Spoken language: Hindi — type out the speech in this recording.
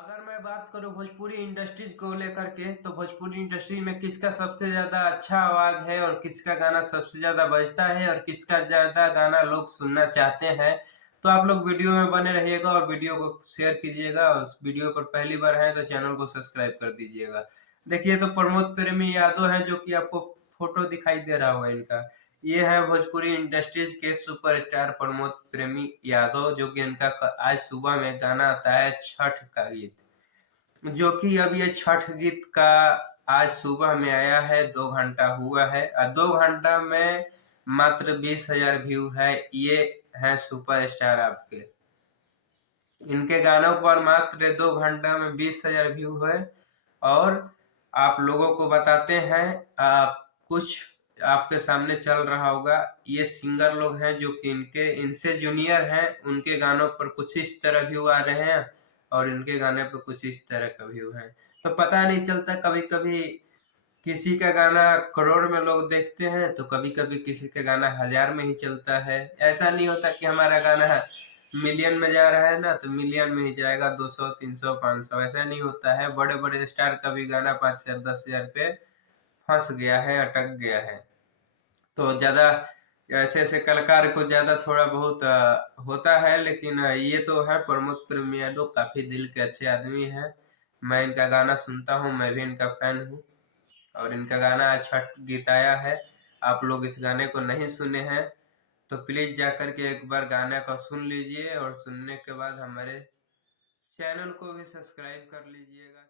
अगर मैं बात करूं भोजपुरी इंडस्ट्रीज को लेकर के, तो भोजपुरी इंडस्ट्री में किसका सबसे ज्यादा अच्छा आवाज है और किसका गाना सबसे ज्यादा बजता है और किसका ज्यादा गाना लोग सुनना चाहते हैं, तो आप लोग वीडियो में बने रहिएगा और वीडियो को शेयर कीजिएगा। और उस वीडियो पर पहली बार है तो चैनल को सब्सक्राइब कर दीजिएगा। देखिए, तो प्रमोद प्रेमी यादव है, जो कि आपको फोटो दिखाई दे रहा होगा इनका। ये है भोजपुरी इंडस्ट्रीज के सुपरस्टार प्रमोद प्रेमी यादव, जो कि इनका आज सुबह में गाना आता है छठ का गीत, जो कि अब ये छठ गीत का आज सुबह में आया है। 2 घंटा हुआ है और 2 घंटा में मात्र 20,000 व्यू है। ये है सुपरस्टार आपके। इनके गानों पर मात्र 2 घंटा में 20,000 व्यू है। और आप लोगों को बताते हैं, कुछ आपके सामने चल रहा होगा। ये सिंगर लोग हैं जो कि इनसे जूनियर हैं, उनके गानों पर कुछ इस तरह व्यू आ रहे हैं और इनके गाने पर कुछ इस तरह का व्यू है। तो पता नहीं चलता, कभी कभी किसी का गाना करोड़ में लोग देखते हैं तो कभी कभी किसी का गाना 1,000 में ही चलता है। ऐसा नहीं होता कि हमारा गाना मिलियन में जा रहा है ना तो मिलियन में ही जाएगा, 200 300 500, ऐसा नहीं होता है। बड़े बड़े स्टार का भी गाना 5,000 10,000 पे फंस गया है, अटक गया है। तो ज्यादा ऐसे ऐसे कलाकार को ज्यादा थोड़ा बहुत होता है, लेकिन ये तो है प्रमोद प्रेमी यादव, काफी दिल के अच्छे आदमी हैं। मैं इनका गाना सुनता हूँ, मैं भी इनका फैन हूँ। और इनका गाना आज छठ गीत आया है। आप लोग इस गाने को नहीं सुने हैं तो प्लीज जाकर के एक बार गाने को सुन लीजिए और सुनने के बाद हमारे चैनल को भी सब्सक्राइब कर लीजिएगा।